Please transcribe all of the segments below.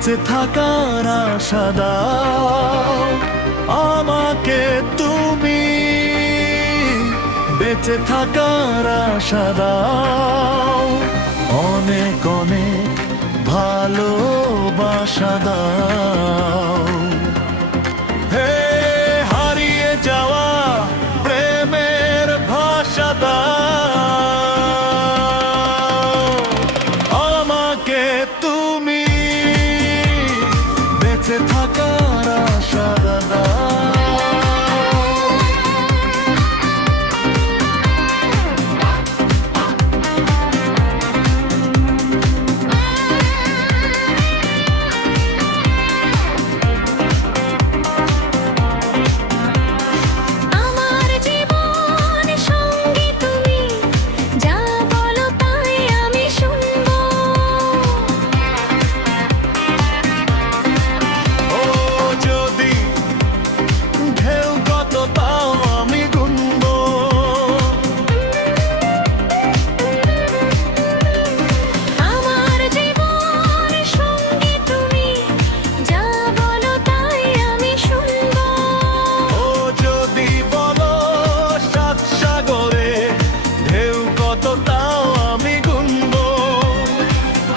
বেঁচে থাকার আশা দাও আমাকে তুমি, বেঁচে থাকার আশা দাও, অনেক অনেক ভালোবাসা দাও। হে হারিয়ে যাওয়া প্রেমের ভাষা দাও আমাকে তুমি, বেঁচে থাকার আশা দাও।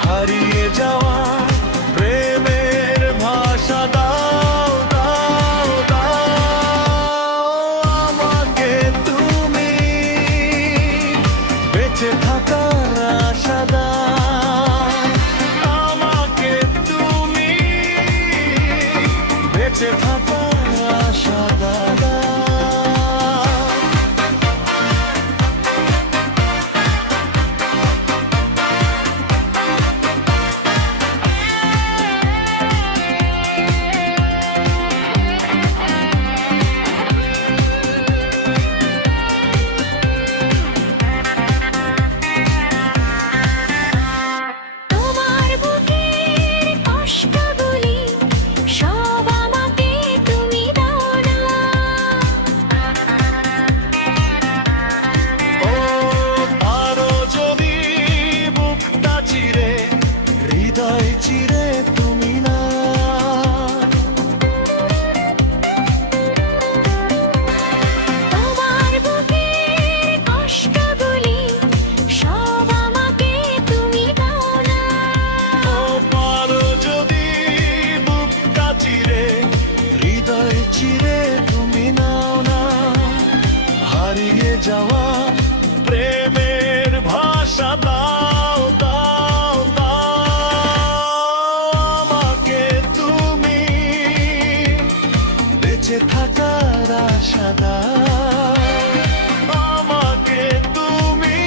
হারিয়ে যাওয়া প্রেমের ভাষা দাও, দাও, দাও আমাকে তুমি, বেঁচে থাকার আশা দাও আমাকে তুমি, বেঁচে থাকার আশা দাও। চিরে তুমি না তোমার বুকের কষ্টগুলি সব আমাকে তুমি দাও না। ও পারো যদি বুকটা চিরে হৃদয় চিরে তুমি নাও না, হারিয়ে যাওয়া প্রেমের ভাষা দাও, দাও, বেঁচে থাকার আশা দাও আমাকে তুমি,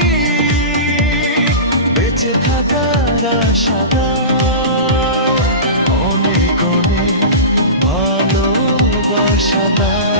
বেঁচে থাকার আশা দাও, অনেক অনেক ভালোবাসা দাও।